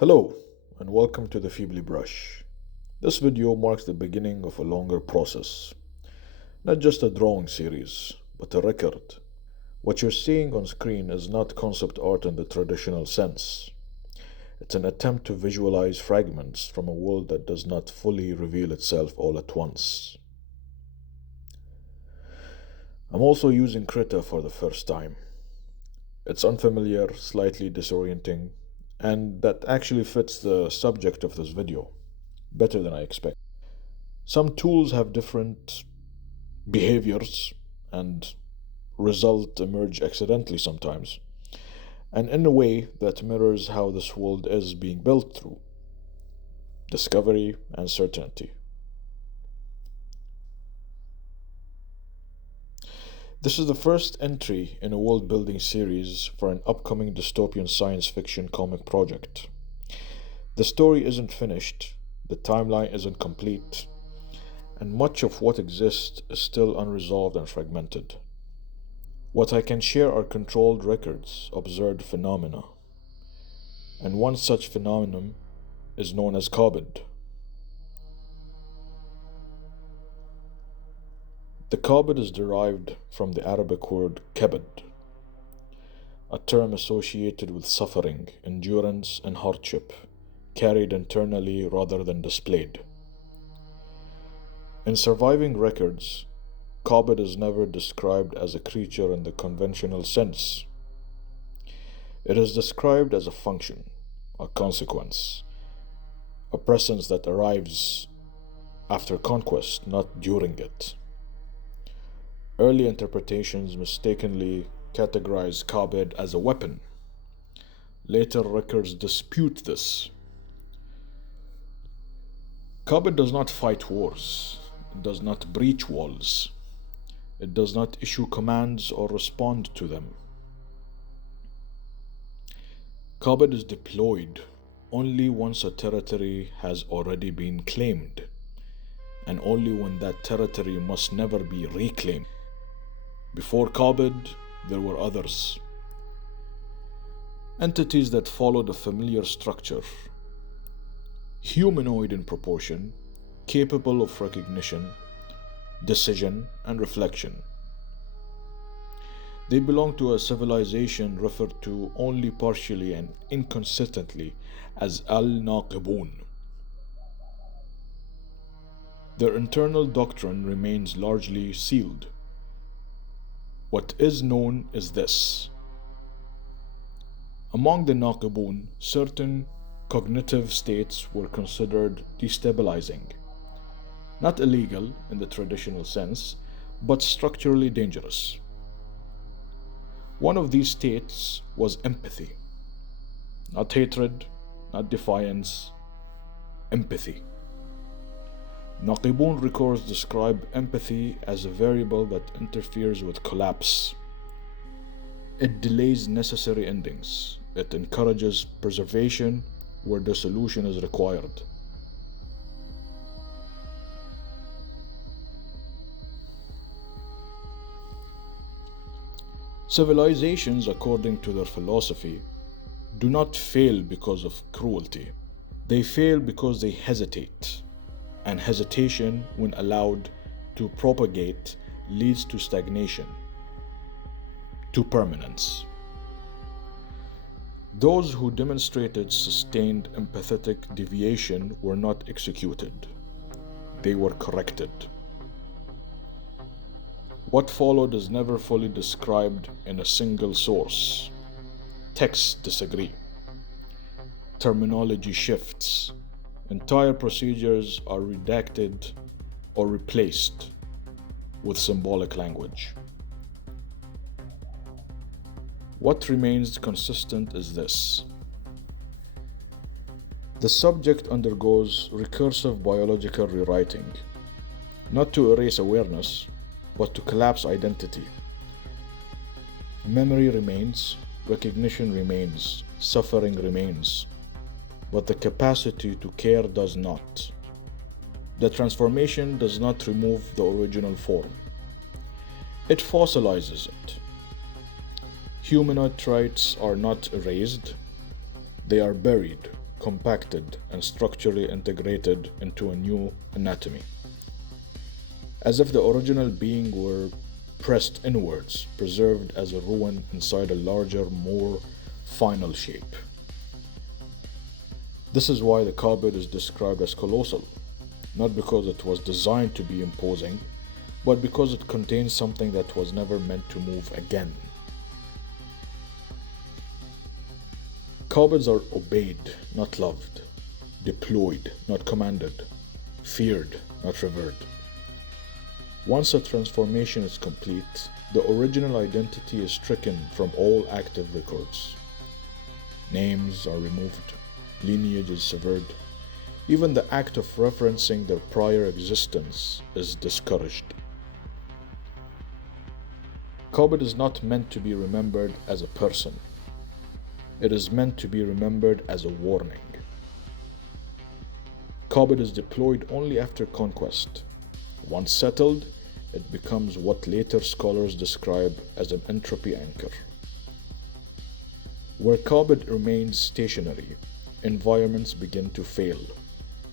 Hello, and welcome to the Feebly Brush. This video marks the beginning of a longer process, not just a drawing series, but a record. What you're seeing on screen is not concept art in the traditional sense. It's an attempt to visualize fragments from a world that does not fully reveal itself all at once. I'm also using Krita for the first time. It's unfamiliar, slightly disorienting, and that actually fits the subject of this video better than I expect. Some tools have different behaviors and result emerge accidentally sometimes, and in a way that mirrors how this world is being built through discovery and certainty. This is the first entry in a world building series for an upcoming dystopian science fiction comic project. The story isn't finished, the timeline isn't complete, and much of what exists is still unresolved and fragmented. What I can share are controlled records, observed phenomena, and one such phenomenon is known as KABID. The KABID is derived from the Arabic word kabid, a term associated with suffering, endurance, and hardship, carried internally rather than displayed. In surviving records, KABID is never described as a creature in the conventional sense. It is described as a function, a consequence, a presence that arrives after conquest, not during it. Early interpretations mistakenly categorize KABID as a weapon. Later records dispute this. KABID does not fight wars, it does not breach walls, it does not issue commands or respond to them. KABID is deployed only once a territory has already been claimed, and only when that territory must never be reclaimed. Before KABID, there were others. Entities that followed a familiar structure, humanoid in proportion, capable of recognition, decision, and reflection. They belong to a civilization referred to only partially and inconsistently as AL-KABID. Their internal doctrine remains largely sealed. What is known is this. Among the Naqibun, certain cognitive states were considered destabilizing. Not illegal in the traditional sense, but structurally dangerous. One of these states was empathy. Not hatred, not defiance, empathy. Naqibun records describe empathy as a variable that interferes with collapse. It delays necessary endings. It encourages preservation where dissolution is required. Civilizations, according to their philosophy, do not fail because of cruelty. They fail because they hesitate. And hesitation, when allowed to propagate, leads to stagnation, to permanence. Those who demonstrated sustained empathetic deviation were not executed. They were corrected. What followed is never fully described in a single source. Texts disagree. Terminology shifts. Entire procedures are redacted or replaced with symbolic language. What remains consistent is this. The subject undergoes recursive biological rewriting, not to erase awareness, but to collapse identity. Memory remains, recognition remains, suffering remains, but the capacity to care does not. The transformation does not remove the original form. It fossilizes it. Humanoid traits are not erased, they are buried compacted, and structurally integrated into a new anatomy, as if the original being were pressed inwards, preserved as a ruin inside a larger, more final shape. This is why the Kabid is described as colossal, not because it was designed to be imposing, but because it contains something that was never meant to move again. Kabids are obeyed, not loved, deployed, not commanded, feared, not revered. Once a transformation is complete, the original identity is stricken from all active records. Names are removed, lineage is severed, even the act of referencing their prior existence is discouraged. Kabid is not meant to be remembered as a person. It is meant to be remembered as a warning. Kabid is deployed only after conquest. Once settled, it becomes what later scholars describe as an entropy anchor. Where Kabid remains stationary, environments begin to fail,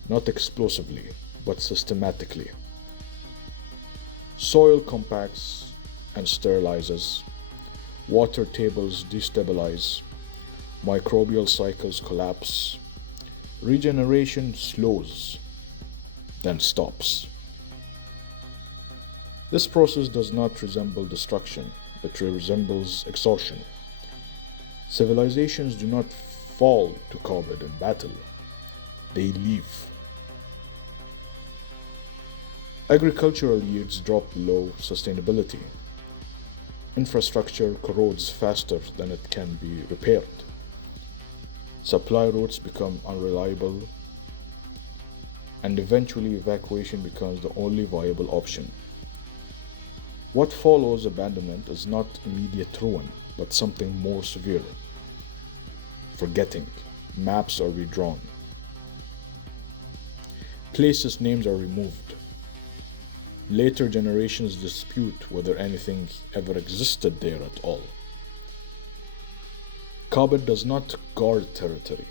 not explosively, but systematically. Soil compacts and sterilizes, water tables destabilize, microbial cycles collapse, regeneration slows, then stops. This process does not resemble destruction, it resembles exhaustion. Civilizations do not fall to Kabid in battle, they leave. Agricultural yields drop below sustainability. Infrastructure corrodes faster than it can be repaired. Supply routes become unreliable, and eventually evacuation becomes the only viable option. What follows abandonment is not immediate ruin, but something more severe. Forgetting, maps are redrawn. Places' names are removed. Later generations dispute whether anything ever existed there at all. Kabid does not guard territory.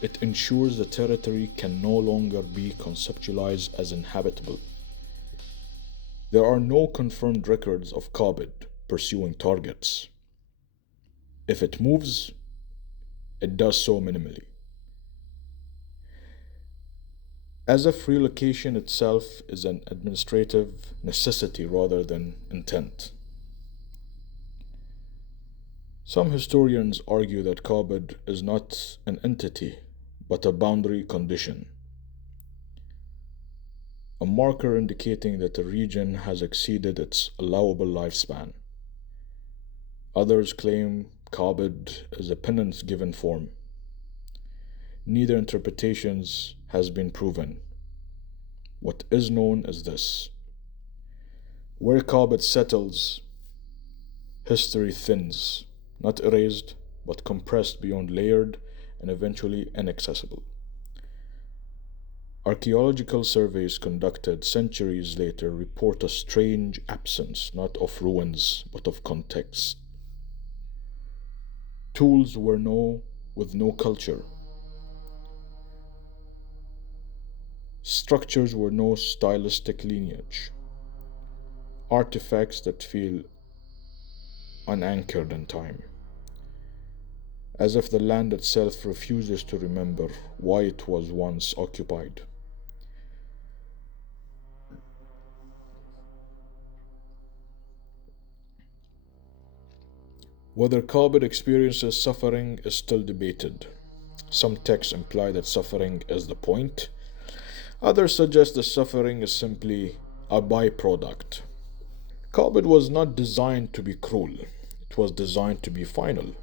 It ensures the territory can no longer be conceptualized as inhabitable. There are no confirmed records of Kabid pursuing targets. If it moves, it does so minimally, as if relocation itself is an administrative necessity rather than intent. Some historians argue that Kabid is not an entity, but a boundary condition, a marker indicating that a region has exceeded its allowable lifespan. Others claim Kabid is a penance given form. Neither interpretations has been proven. What is known is this: where Kabid settles, history thins, not erased, but compressed beyond layered and eventually inaccessible. Archaeological surveys conducted centuries later report a strange absence not of ruins but of context. Tools were with no culture. Structures were no stylistic lineage. Artifacts that feel unanchored in time, as if the land itself refuses to remember why it was once occupied. Whether Kabid experiences suffering is still debated. Some texts imply that suffering is the point. Others suggest the suffering is simply a byproduct. Kabid was not designed to be cruel. It was designed to be final.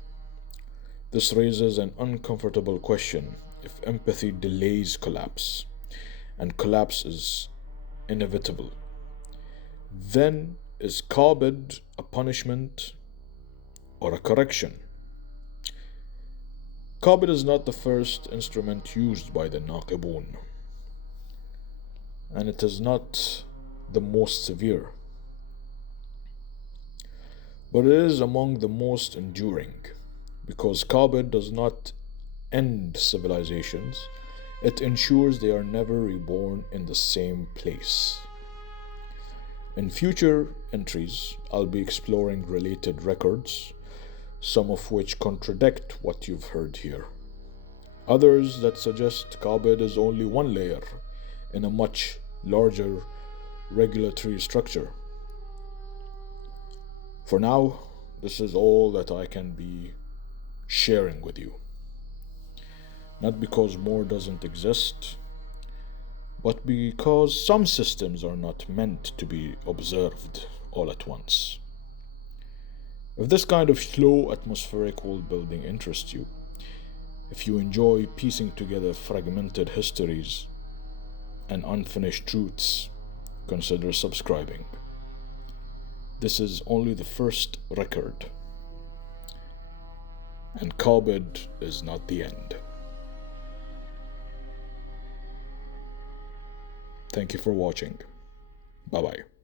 This raises an uncomfortable question: if empathy delays collapse, and collapse is inevitable, then is Kabid a punishment or a correction? Kabid is not the first instrument used by the Naqibun, and it is not the most severe, but it is among the most enduring, because Kabid does not end civilizations, it ensures they are never reborn in the same place. In future entries, I'll be exploring related records, some of which contradict what you've heard here. Others that suggest KABID is only one layer in a much larger regulatory structure. For now, this is all that I can be sharing with you. Not because more doesn't exist, but because some systems are not meant to be observed all at once. If this kind of slow atmospheric world building interests you, if you enjoy piecing together fragmented histories and unfinished truths, consider subscribing. This is only the first record, and KABID is not the end. Thank you for watching. Bye bye.